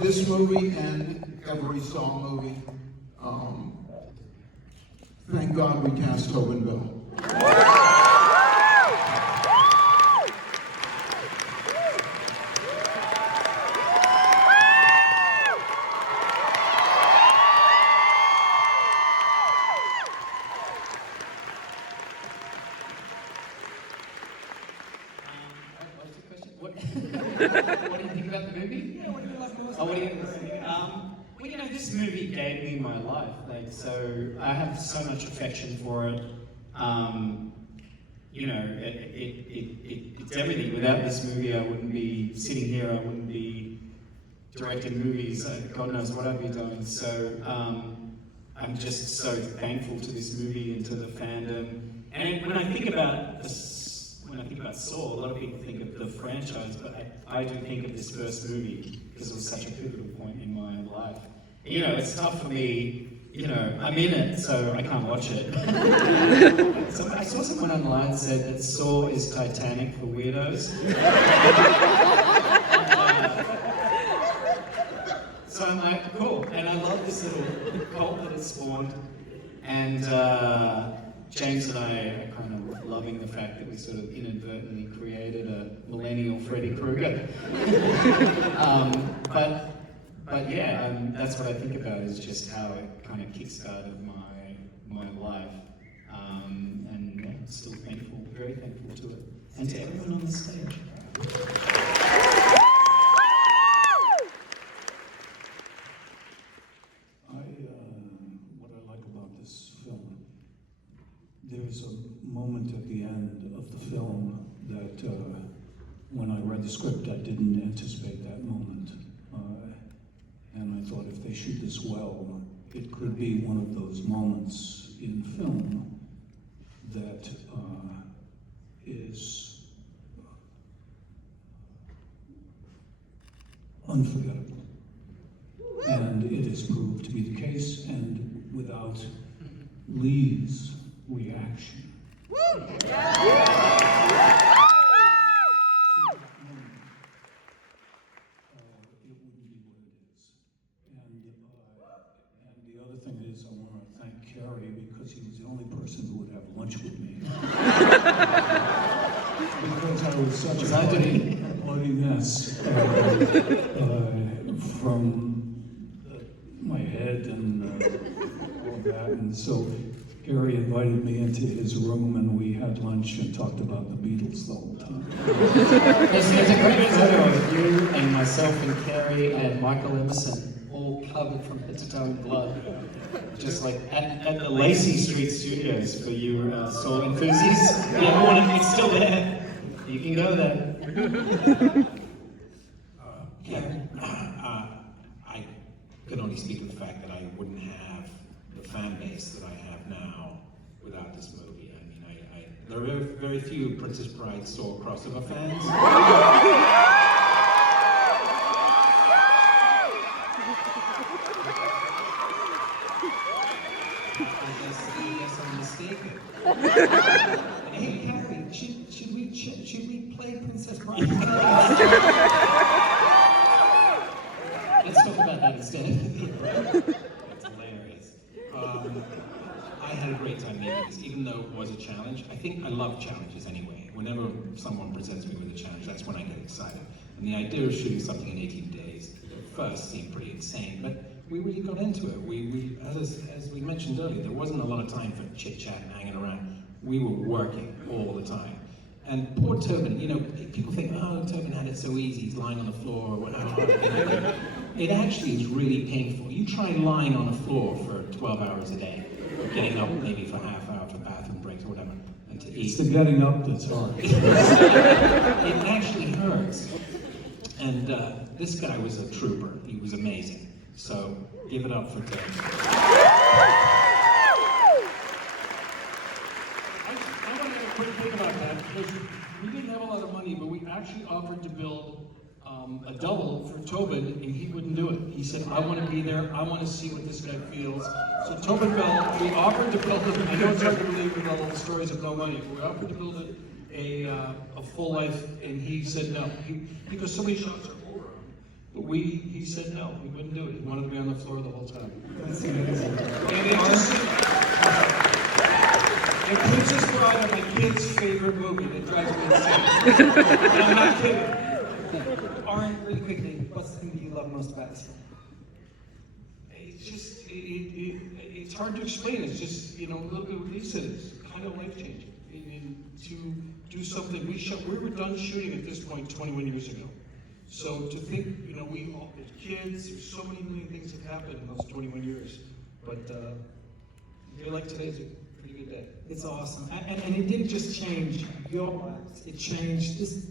this movie and every Saw movie. Thank God we cast Tobin Bell. What do you think about the movie? Yeah, what do you like most? Oh, what do you think? Well, you know, this movie gave me my life. Like, so I have so much affection for it. You know, it's everything. Without this movie, I wouldn't be sitting here. I wouldn't be directing movies. God knows what I'd be doing. So I'm just so thankful to this movie and to the fandom. And when I think about Saw, a lot of people think of the franchise, but I do think of this first movie because it was such a pivotal point in my life. You know, it's tough for me, you know, I'm in it, so I can't watch it. So I saw someone online said that Saw is Titanic for weirdos. So I'm like, cool, and I love this little cult that it spawned, and James and I are kind of loving the fact that we sort of inadvertently created a millennial Freddy Krueger. But yeah, that's what I think about, is just how it kind of kickstarted my life. And yeah, I'm still thankful, very thankful to it. And to everyone on the stage. What I like about this film, there's a moment at the end of the film that when I read the script, I didn't anticipate that moment. And I thought if they shoot this well, it could be one of those moments in film that is unforgettable. And it has proved to be the case, and without Leigh's reaction. And the other thing is, I want to thank Cary, because he was the only person who would have lunch with me. Because I was such a bloody mess from my head and all that. And so Cary invited me into his room, and we had lunch and talked about the Beatles the whole time. There's a great photo of you and myself and Cary and Michael Emerson, all covered from head to toe in blood. Just like at the Lacey Street Studios for you Saw enthusiasts. It's still there. You can go there. I can only speak of the fact that I wouldn't have the fan base that I have now without this movie. I mean, there are very, very few Princess Bride Saw crossover fans. I guess I'm mistaken. Hey, Cary, should we play Princess Bride? Let's talk about that instead. That's hilarious. I had a great time making this, even though it was a challenge. I think I love challenges anyway. Whenever someone presents me with a challenge, that's when I get excited. And the idea of shooting something in 18 days at first seemed pretty insane, but we really got into it. We as we mentioned earlier, there wasn't a lot of time for chit-chat and hanging around. We were working all the time. And poor Tobin, you know, people think, oh, Tobin had it so easy, he's lying on the floor, or whatever. It actually is really painful. You try lying on the floor for 12 hours a day, getting up maybe for half hour for bathroom breaks or whatever, and to eat. It's the getting up that's hard. It actually hurts. And this guy was a trooper. He was amazing. So give it up for Tobin. I want to have a quick think about that, because we didn't have a lot of money, but we actually offered to build a double for Tobin, and he wouldn't do it. He said, I want to be there, I want to see what this guy feels. So Tobin Bell, we offered to build it, I know it's hard to believe with all the stories of no money, but we offered to build it a full life, and he said no. Because so many shots are over him, But he said no, he wouldn't do it. He wanted to be on the floor the whole time. That's amazing. And it Princess Bride are my kid's favorite movie. It drives me insane. And I'm not kidding. Oren, really quickly, what's the thing that you love most about this film? It's just, it's hard to explain. It's just, a little bit what Leigh said. It's kind of life-changing. To do something, we were done shooting at this point 21 years ago. So to think, we all, as kids, there's so many things have happened in those 21 years. But I feel like today's a pretty good day. It's awesome. And it didn't just change your lives, it changed this